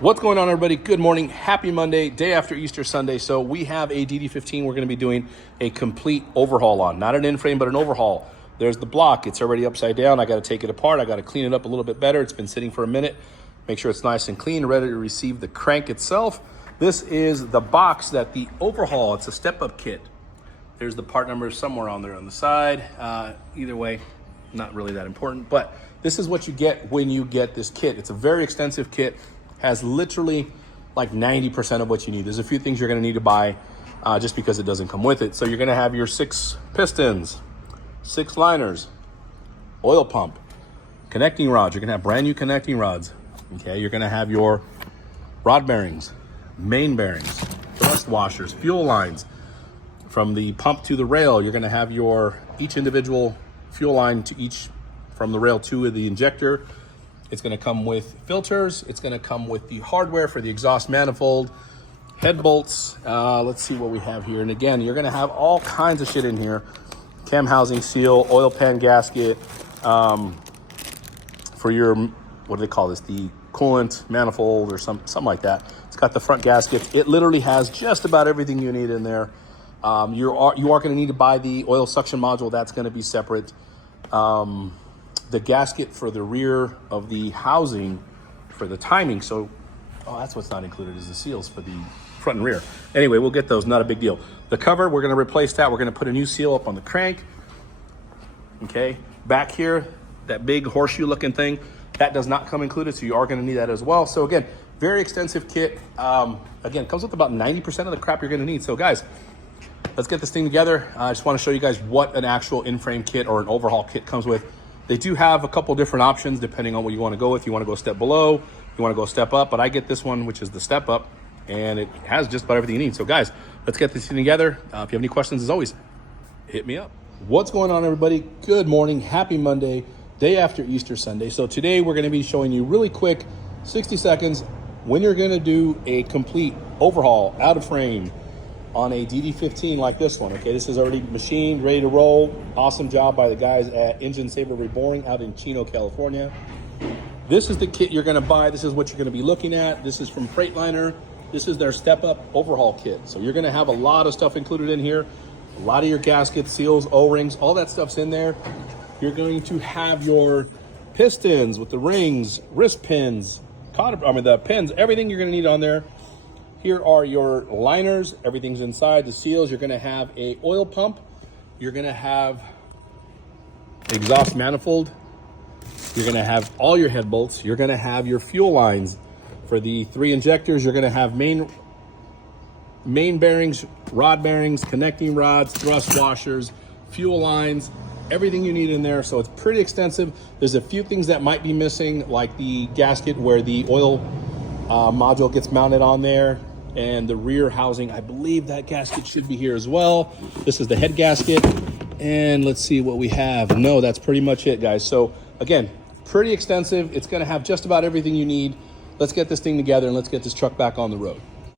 What's going on, everybody? Good morning. Happy Monday, day after Easter Sunday. So we have a DD15 we're going to be doing a complete overhaul on. Not an in-frame, but an overhaul. There's the block. It's already upside down. I got to take it apart. I got to clean it up a little bit better. It's been sitting for a minute. Make sure it's nice and clean, ready to receive the crank itself. This is the box that the Overhaul, it's a step-up kit. There's the part number somewhere on there on the side. Either way, not really that important, but this is what you get when you get this kit. It's a very extensive kit. Has literally like 90% of what you need. There's a few things you're gonna need to buy just because it doesn't come with it. So you're gonna have your 6 pistons, 6 liners, oil pump, connecting rods. You're gonna have brand new connecting rods. Okay, you're gonna have your rod bearings, main bearings, thrust washers, fuel lines. From the pump to the rail, you're gonna have each individual fuel line to each, from the rail to the injector. It's gonna come with filters. It's gonna come with the hardware for the exhaust manifold, head bolts. Let's see what we have here. And again, you're gonna have all kinds of shit in here. Cam housing seal, oil pan gasket, for your, what do they call this? The coolant manifold or something like that. It's got the front gasket. It literally has just about everything you need in there. You are gonna need to buy the oil suction module. That's gonna be separate. The gasket for the rear of the housing for the timing. So, that's what's not included is the seals for the front and rear. Anyway, we'll get those, not a big deal. The cover, we're gonna replace that. We're gonna put a new seal up on the crank. Okay, back here, that big horseshoe looking thing, that does not come included, so you are gonna need that as well. So again, very extensive kit. Again, comes with about 90% of the crap you're gonna need. So guys, let's get this thing together. I just wanna show you guys what an actual in-frame kit or an overhaul kit comes with. They do have a couple different options depending on what you want to go with. You want to go a step below, you want to go a step up, but I get this one, which is the step up, and it has just about everything you need. So guys, let's get this thing together. If you have any questions, as always, hit me up. What's going on, everybody? Good morning. Happy Monday, day after Easter Sunday. So today we're going to be showing you really quick, 60 seconds, when you're going to do a complete overhaul out of frame on a DD15 like this one. Okay, this is already machined, ready to roll. Awesome job by the guys at Engine Saver Reboring out in Chino, California. This is the kit you're gonna buy. This is what you're gonna be looking at. This is from Freightliner. This is their step-up overhaul kit. So you're gonna have a lot of stuff included in here. A lot of your gaskets, seals, O-rings, all that stuff's in there. You're going to have your pistons with the rings, wrist pins, the pins, everything you're gonna need on there. Here are your liners, everything's inside. The seals, you're gonna have a oil pump. You're gonna have exhaust manifold. You're gonna have all your head bolts. You're gonna have your fuel lines. For the 3 injectors, you're gonna have main bearings, rod bearings, connecting rods, thrust washers, fuel lines, everything you need in there. So it's pretty extensive. There's a few things that might be missing, like the gasket where the oil module gets mounted on there, and the rear housing. I believe that gasket should be here as well. This is the head gasket, and let's see what we have. No, that's pretty much it, guys. So again, pretty extensive. It's gonna have just about everything you need. Let's get this thing together and let's get this truck back on the road.